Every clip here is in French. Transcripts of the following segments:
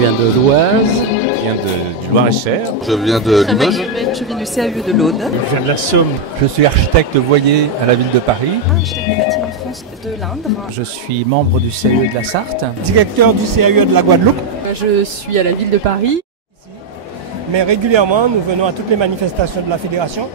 viens de l'Oise. Je viens du Loir-et-Cher. Je viens de Limoges. Je viens du CAE de l'Aude. Je viens de la Somme. Je suis architecte voyer à la ville de Paris. Architecte des bâtiments France de l'Indre. Je suis membre du CAE de la Sarthe. Directeur du CAE de la Guadeloupe. Je suis à la ville de Paris. Mais régulièrement, nous venons à toutes les manifestations de la fédération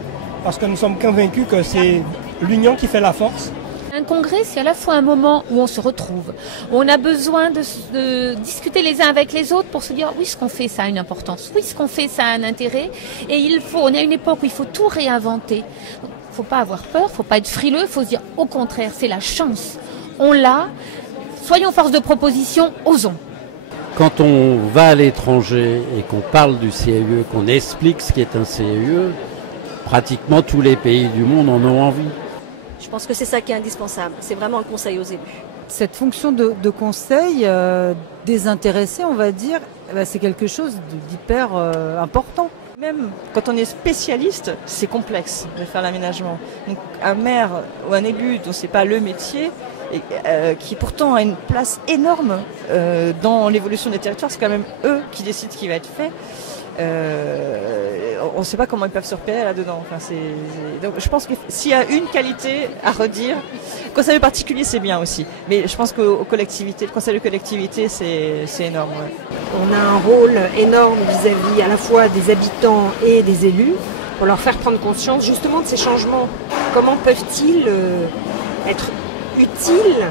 parce que nous sommes convaincus que c'est l'union qui fait la force. Un congrès, c'est à la fois un moment où on se retrouve, où on a besoin de discuter les uns avec les autres pour se dire oui, ce qu'on fait, ça a une importance, oui, ce qu'on fait, ça a un intérêt. Et on est à une époque où il faut tout réinventer. Il ne faut pas avoir peur, il ne faut pas être frileux, il faut se dire au contraire, c'est la chance. On l'a, soyons force de proposition, osons. Quand on va à l'étranger et qu'on parle du CAE, qu'on explique ce qu'est un CAE, pratiquement tous les pays du monde en ont envie. Je pense que c'est ça qui est indispensable, c'est vraiment un conseil aux élus. Cette fonction de conseil désintéressé, on va dire, c'est quelque chose d'hyper important. Même quand on est spécialiste, c'est complexe de faire l'aménagement. Donc un maire ou un élu dont c'est pas le métier, qui pourtant a une place énorme dans l'évolution des territoires, c'est quand même eux qui décident ce qui va être fait. On ne sait pas comment ils peuvent se repérer là-dedans. Donc je pense que s'il y a une qualité à redire, le conseil particulier c'est bien aussi, mais je pense qu'aux collectivités, le conseil de collectivité c'est énorme. Ouais. On a un rôle énorme vis-à-vis à la fois des habitants et des élus pour leur faire prendre conscience justement de ces changements. Comment peuvent-ils être utiles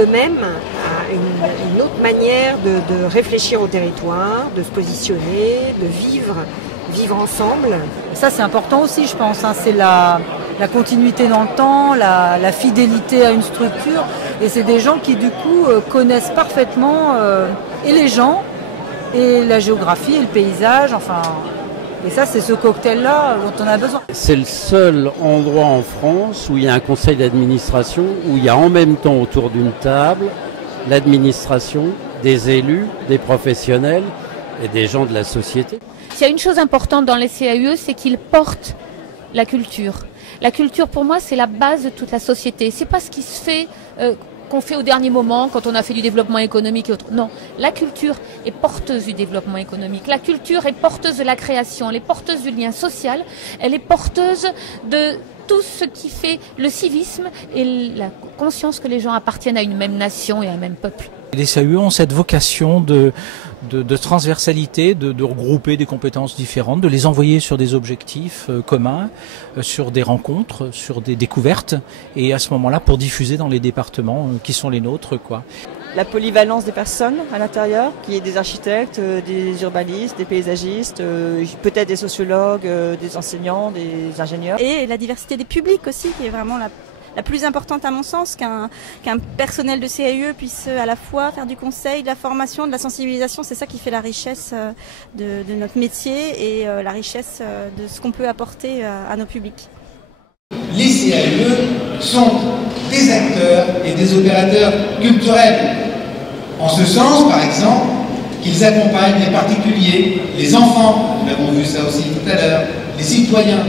eux-mêmes à une autre manière de réfléchir au territoire, de se positionner, de vivre ensemble. Et ça, c'est important aussi, je pense. C'est la continuité dans le temps, la fidélité à une structure. Et c'est des gens qui, du coup, connaissent parfaitement et les gens, et la géographie, et le paysage, enfin... Et ça, c'est ce cocktail-là dont on a besoin. C'est le seul endroit en France où il y a un conseil d'administration, où il y a en même temps autour d'une table l'administration, des élus, des professionnels et des gens de la société. S'il y a une chose importante dans les CAE, c'est qu'ils portent la culture. La culture, pour moi, c'est la base de toute la société. C'est pas ce qui se fait... qu'on fait au dernier moment quand on a fait du développement économique et autres. Non, la culture est porteuse du développement économique. La culture est porteuse de la création, elle est porteuse du lien social, elle est porteuse de tout ce qui fait le civisme et la conscience que les gens appartiennent à une même nation et à un même peuple. Les CAE ont cette vocation de transversalité, de regrouper des compétences différentes, de les envoyer sur des objectifs communs, sur des rencontres, sur des découvertes, et à ce moment-là pour diffuser dans les départements qui sont les nôtres, quoi. La polyvalence des personnes à l'intérieur, qui est des architectes, des urbanistes, des paysagistes, peut-être des sociologues, des enseignants, des ingénieurs. Et la diversité des publics aussi, qui est vraiment la plus importante à mon sens, qu'un personnel de CAE puisse à la fois faire du conseil, de la formation, de la sensibilisation. C'est ça qui fait la richesse de notre métier et la richesse de ce qu'on peut apporter à nos publics. Les CAE sont des acteurs et des opérateurs culturels. En ce sens, par exemple, qu'ils accompagnent les particuliers, les enfants, nous avons vu ça aussi tout à l'heure, les citoyens,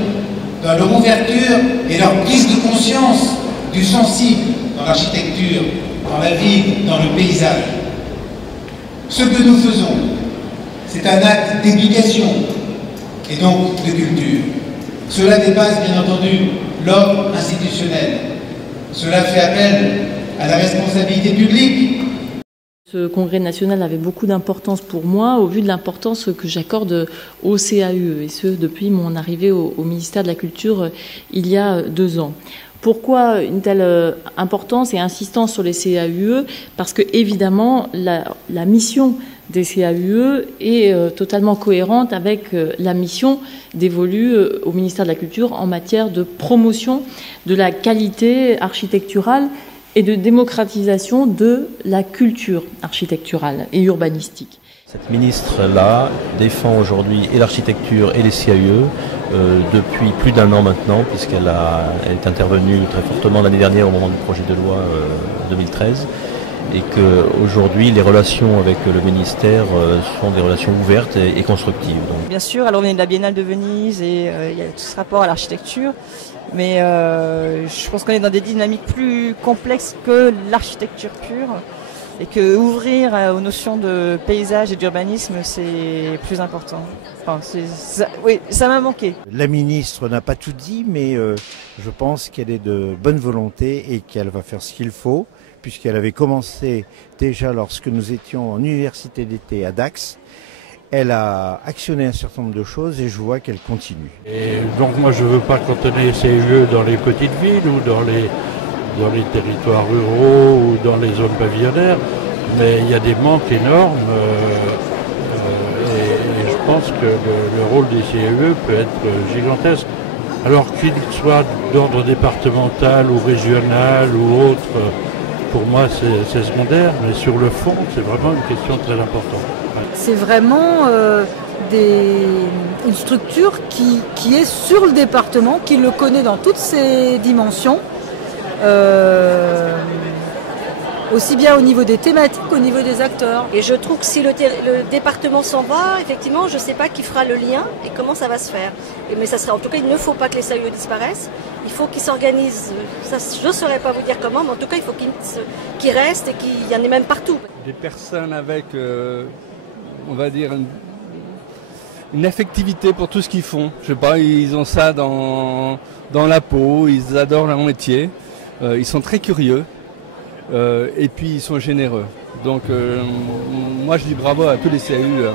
dans leur ouverture et leur prise de conscience du sensible dans l'architecture, dans la ville, dans le paysage. Ce que nous faisons, c'est un acte d'éducation et donc de culture. Cela dépasse bien entendu l'ordre institutionnel. Cela fait appel à la responsabilité publique. Ce congrès national avait beaucoup d'importance pour moi au vu de l'importance que j'accorde au CAE, et ce depuis mon arrivée au ministère de la Culture il y a 2 ans. Pourquoi une telle importance et insistance sur les CAE? Parce que évidemment la mission des CAE est totalement cohérente avec la mission dévolue au ministère de la Culture en matière de promotion de la qualité architecturale et de démocratisation de la culture architecturale et urbanistique. Cette ministre-là défend aujourd'hui et l'architecture et les CAE depuis plus d'1 an maintenant, puisqu'elle est intervenue très fortement l'année dernière au moment du projet de loi 2013, et qu'aujourd'hui les relations avec le ministère sont des relations ouvertes et constructives. Donc. Bien sûr, alors on est de la Biennale de Venise et il y a tout ce rapport à l'architecture, mais je pense qu'on est dans des dynamiques plus complexes que l'architecture pure. et que ouvrir aux notions de paysage et d'urbanisme, c'est plus important. Enfin, oui, ça m'a manqué. La ministre n'a pas tout dit, mais je pense qu'elle est de bonne volonté et qu'elle va faire ce qu'il faut, puisqu'elle avait commencé déjà lorsque nous étions en université d'été à Dax. Elle a actionné un certain nombre de choses et je vois qu'elle continue. Et donc moi je ne veux pas cantonner les CIE dans les petites villes ou dans les territoires ruraux ou dans les zones pavillonnaires, mais il y a des manques énormes et je pense que le rôle des CIE peut être gigantesque. Alors qu'il soit d'ordre départemental ou régional ou autre, pour moi c'est secondaire, mais sur le fond c'est vraiment une question très importante. C'est vraiment une structure qui est sur le département, qui le connaît dans toutes ses dimensions, aussi bien au niveau des thématiques qu'au niveau des acteurs. Et je trouve que si le département s'en va, effectivement, je ne sais pas qui fera le lien et comment ça va se faire. Mais ça serait, en tout cas, il ne faut pas que les CIE disparaissent. Il faut qu'ils s'organisent. Ça, je ne saurais pas vous dire comment, mais en tout cas, il faut qu'ils restent et qu'il y en ait même partout. Des personnes avec, on va dire, une affectivité pour tout ce qu'ils font. Je sais pas, ils ont ça dans la peau, ils adorent leur métier, ils sont très curieux et puis ils sont généreux. Donc moi je dis bravo à tous les CAU.